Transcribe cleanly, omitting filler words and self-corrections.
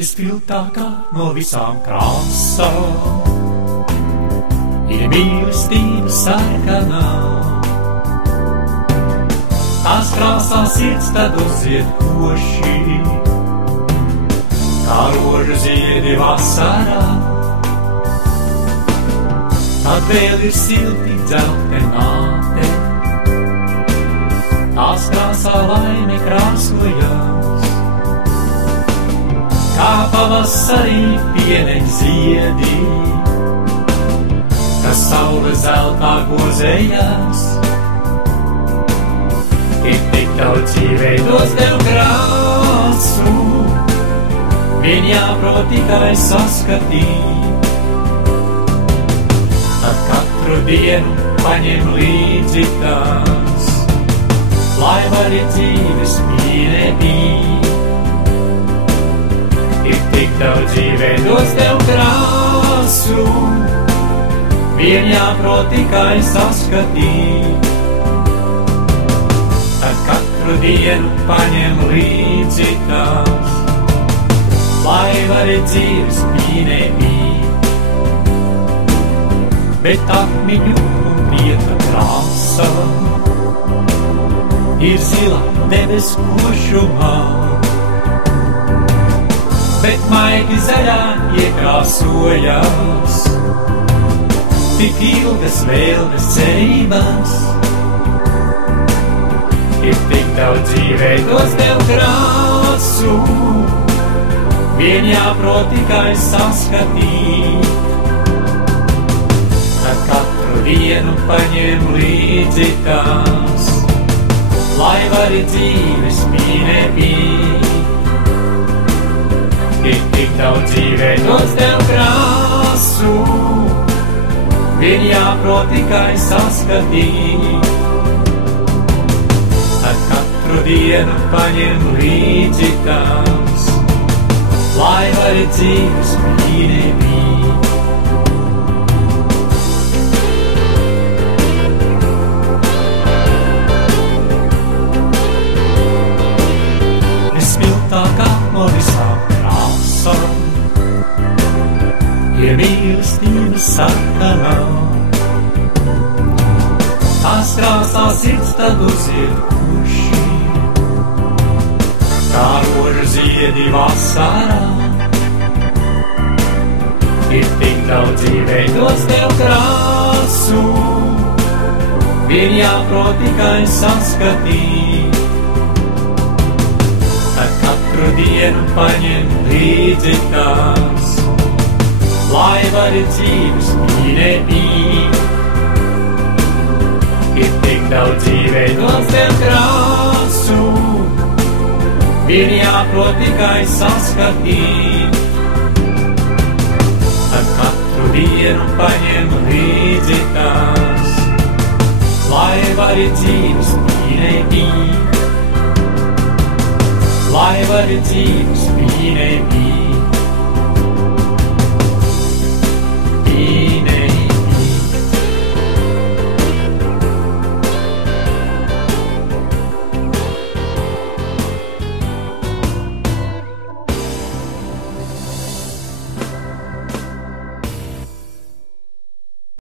Vispilgtākā no visām krāsām ir mīlestība sarkanā. Tās krāsās sirds tad uzzied koši, kā rožu ziedi vasarā. Tad vēl ir silti dzeltenāte, tās krāsā laime krāsojās. Kā pavasarī pieneņ ziedi, kas saule zeltā gozējās. Ir tik daudz dzīveidos tev krāsu, vien jāprot tikai saskatīt. Tad katru dienu paņem līdzi tās, lai vari dzīves mīlē būt. Ir tik daudz dzīveidos tev krāsu, vien jāprot tikai saskatīt. Tad katru dienu paņem līdzi tās, lai vari dzīves mīlē būt. Bet akmeņu un prieka krāsa ir zila debes košumā, bet maigi zaļā iekrāsojās tik ilgas vēlmes cerības. Ir tik daudz dzīveidos tev krāsu, vien jāprot tikai saskatīt. Tad katru dienu paņem līdzi tās, lai vari dzīves mīlē būt. Ir tik daudz dzīveidos tev krāsu, vien jāprot tikai saskatīt. Tad katru dienu paņem līdzi tās, lai vari dzīves mīlē būt. Vispilgtākā no visām krāsām ir mīlestība sarkanā. Tās krāsās sirds tad uzzied koši, kā rožu ziedi vasarā. Ir tik daudz dzīveidos tev krāsu, vien jāprot tikai saskatīt. Tad katru dienu paņem līdzi tās, lai vari dzīves mīlē būt. Ir tik daudz dzīveidos tev krāsu, vien jāprot tikai saskatīt. Tad katru dienu paņem līdzi tās, lai vari dzīves mīlē būt. Lai vari dzīves mīlē būt.